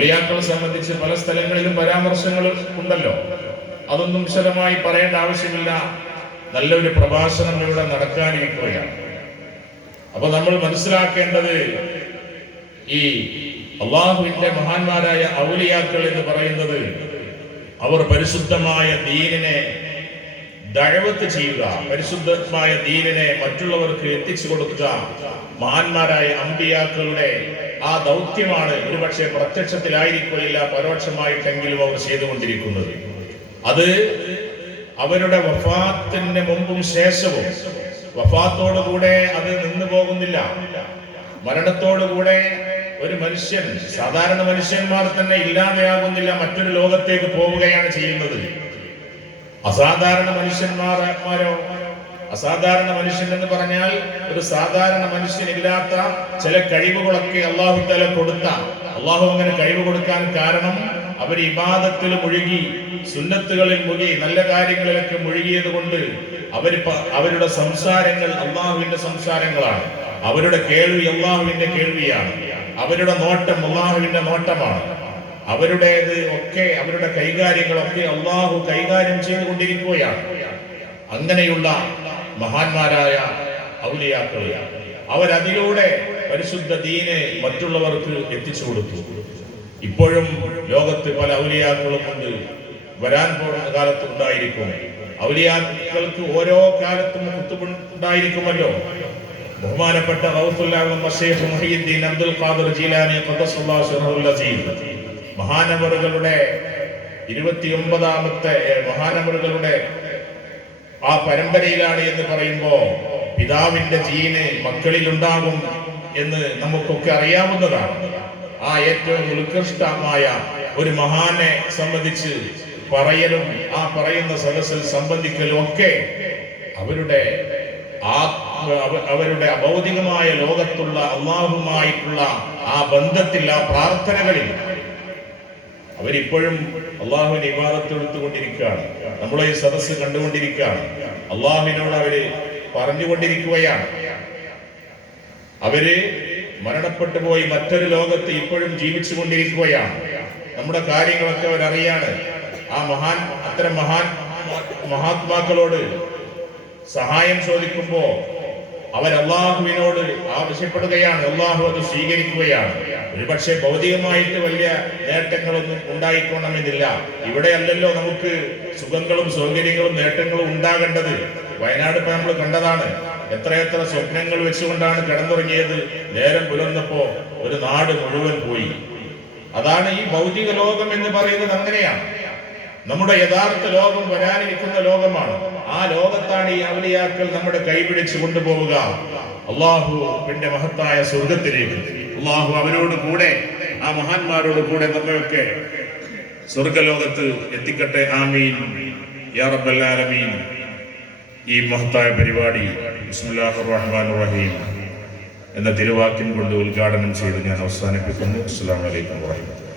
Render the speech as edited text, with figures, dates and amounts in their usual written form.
ഔലിയാക്കളെ സംബന്ധിച്ച് പല സ്ഥലങ്ങളിലും പരാമർശങ്ങൾ ഉണ്ടല്ലോ. അതൊന്നും വിശദമായി പറയേണ്ട ആവശ്യമില്ല. നല്ലൊരു പ്രഭാഷണം ഇവിടെ നടക്കാനിരിക്കുകയാണ്. അപ്പൊ നമ്മൾ മനസ്സിലാക്കേണ്ടത്, ഈ അള്ളാഹുവിന്റെ മഹാന്മാരായ ഔലിയാക്കൾ എന്ന് പറയുന്നത് അവർ പരിശുദ്ധമായ ദീനിനെ ദഅവത്ത് ചെയ്യുക, പരിശുദ്ധമായ ദീനിനെ മറ്റുള്ളവർക്ക് എത്തിച്ചു കൊടുക്കുക, മഹാന്മാരായ അമ്പിയാക്കളുടെ ആ ദൗത്യമാണ്. ഒരുപക്ഷെ പ്രത്യക്ഷത്തിലായിരിക്കില്ല, പരോക്ഷമായിട്ടെങ്കിലും അവർ ചെയ്തുകൊണ്ടിരിക്കുന്നത്. അത് അവരുടെ വഫാത്തിന് മുമ്പും ശേഷവും, വഫാത്തോടുകൂടെ അത് നിന്നു പോകുന്നില്ല. മരണത്തോടുകൂടെ ഒരു മനുഷ്യൻ, സാധാരണ മനുഷ്യന്മാർ തന്നെ ഇല്ലാതെയാകുന്നില്ല, മറ്റൊരു ലോകത്തേക്ക് പോവുകയാണ് ചെയ്യുന്നത്. അസാധാരണ മനുഷ്യന്മാരോ, അസാധാരണ മനുഷ്യൻ എന്ന് പറഞ്ഞാൽ ഒരു സാധാരണ മനുഷ്യനില്ലാത്ത ചില കഴിവുകളൊക്കെ അള്ളാഹു തആല കൊടുത്ത, അള്ളാഹു അങ്ങനെ കഴിവ് കൊടുക്കാൻ കാരണം അവർ ഇബാദത്തിൽ മുഴുകി, സുന്നത്തുകളിൽ മുഴുകി, നല്ല കാര്യങ്ങളിലൊക്കെ മുഴുകിയത് കൊണ്ട് അവരുടെ സംസാരങ്ങൾ അള്ളാഹുവിന്റെ സംസാരങ്ങളാണ്, അവരുടെ കേൾവി അള്ളാഹുവിന്റെ കേൾവിയാണ്, അവരുടെ നോട്ടം അള്ളാഹുവിന്റെ നോട്ടമാണ്, അവരുടേത് ഒക്കെ, അവരുടെ കൈകാര്യങ്ങളൊക്കെ അള്ളാഹു കൈകാര്യം ചെയ്തുകൊണ്ടിരിക്കുകയാണ്. അങ്ങനെയുള്ള മഹാന്മാരായ ഔലിയാക്കൾ അവരതിലൂടെ പരിശുദ്ധ ദീനെ മറ്റുള്ളവർക്ക് എത്തിച്ചു കൊടുത്തു. ഇപ്പോഴും ലോകത്ത് പല ഔലിയാക്കളും ഉണ്ട്, വരാൻ പോകുന്ന കാലത്ത് ഉണ്ടായിരിക്കും. ഔലിയാക്കൾക്ക് ഓരോ കാലത്തും ഉണ്ടായിരിക്കുമല്ലോ. ബഹുമാനപ്പെട്ട ഗൗസുൽ ആലം ശൈഖ് മുഹയ്യിദ്ദീൻ അബ്ദുൽ ഖാദിർ ജീലാനി ഖദ്ദസല്ലാഹു സിർറഹുൽ അസീസ് മഹാനവറുകളുടെ 29ാമത്തെ മഹാനവറുകളുടെ ആ പരമ്പരയിലാണ് എന്ന് പറയുമ്പോ പിതാവിന്റെ ജീന് മക്കളിൽ ഉണ്ടാകും എന്ന് നമുക്കൊക്കെ അറിയാവുന്നതാണ്. ആ ഏറ്റവും ഉത്കൃഷ്ടമായ ഒരു മഹാനെ സംബന്ധിച്ച് പറയലും ആ പറയുന്ന സദസ്സിൽ സംബന്ധിക്കലും ഒക്കെ അവരുടെ അഭൗതികമായ ലോകത്തുള്ള അള്ളാഹുമായിട്ടുള്ള ആ ബന്ധത്തിൽ, ആ പ്രാർത്ഥനകളിൽ അവരിപ്പോഴും അള്ളാഹുവിനെ ഇബാദത്ത് എടുത്തുകൊണ്ടിരിക്കുകയാണ്. നമ്മളെ ഈ സദസ്സ് കണ്ടുകൊണ്ടിരിക്കുകയാണ്. അള്ളാഹുവിനോട് അവര് പറഞ്ഞുകൊണ്ടിരിക്കുകയാണ്. അവര് മരണപ്പെട്ടു പോയി മറ്റൊരു ലോകത്ത് ഇപ്പോഴും ജീവിച്ചു കൊണ്ടിരിക്കുകയാണ്. നമ്മുടെ കാര്യങ്ങളൊക്കെ അവരറിയാണ്. ആ അത്തരം മഹാത്മാക്കളോട് സഹായം ചോദിക്കുമ്പോ അവർ അള്ളാഹുവിനോട് ആവശ്യപ്പെടുകയാണ്, അള്ളാഹു അത് സ്വീകരിക്കുകയാണ്. ഒരുപക്ഷെ ഭൗതികമായിട്ട് വലിയ നേട്ടങ്ങളൊന്നും ഉണ്ടായിക്കോണമെന്നില്ല. ഇവിടെ അല്ലല്ലോ നമുക്ക് സുഖങ്ങളും സൗകര്യങ്ങളും നേട്ടങ്ങളും ഉണ്ടാകേണ്ടത്. വയനാട് ഇപ്പൊ നമ്മൾ കണ്ടതാണ്. എത്രയെത്ര സ്വപ്നങ്ങൾ വെച്ചുകൊണ്ടാണ് കിടന്നുറങ്ങിയത്. നേരം പുലർന്നപ്പോ ഒരു നാട് മുഴുവൻ പോയി. അതാണ് ഈ ഭൗതിക ലോകം എന്ന് പറയുന്നത്. അങ്ങനെയാണ്. നമ്മുടെ യഥാർത്ഥ ലോകം വരാനിരിക്കുന്ന ലോകമാണ്. ആ ലോകത്താണ് ഈ ഔലിയാക്കൾ നമ്മുടെ കൈപിടിച്ച് കൊണ്ടുപോവുക അള്ളാഹുവിന്റെ മഹത്തായ സ്വർഗത്തിലേക്ക്. അള്ളാഹു അവരോട് കൂടെ, ആ മഹാന്മാരോട് കൂടെ നമ്മയൊക്കെ സ്വർഗലോകത്ത് എത്തിക്കട്ടെ. ആമീൻ യാ റബ്ബൽ ആലമീൻ. ഈ മഹത്തായ പരിപാടി ബിസ്മില്ലാഹിർ റഹ്മാനിർ റഹീം എന്ന തിരുവാക്യം കൊണ്ട് ഉദ്ഘാടനം ചെയ്ത് ഞാൻ അവസാനിപ്പിക്കുന്നു. അസ്സലാമു അലൈക്കും വറഹ്മത്തുള്ളാഹി.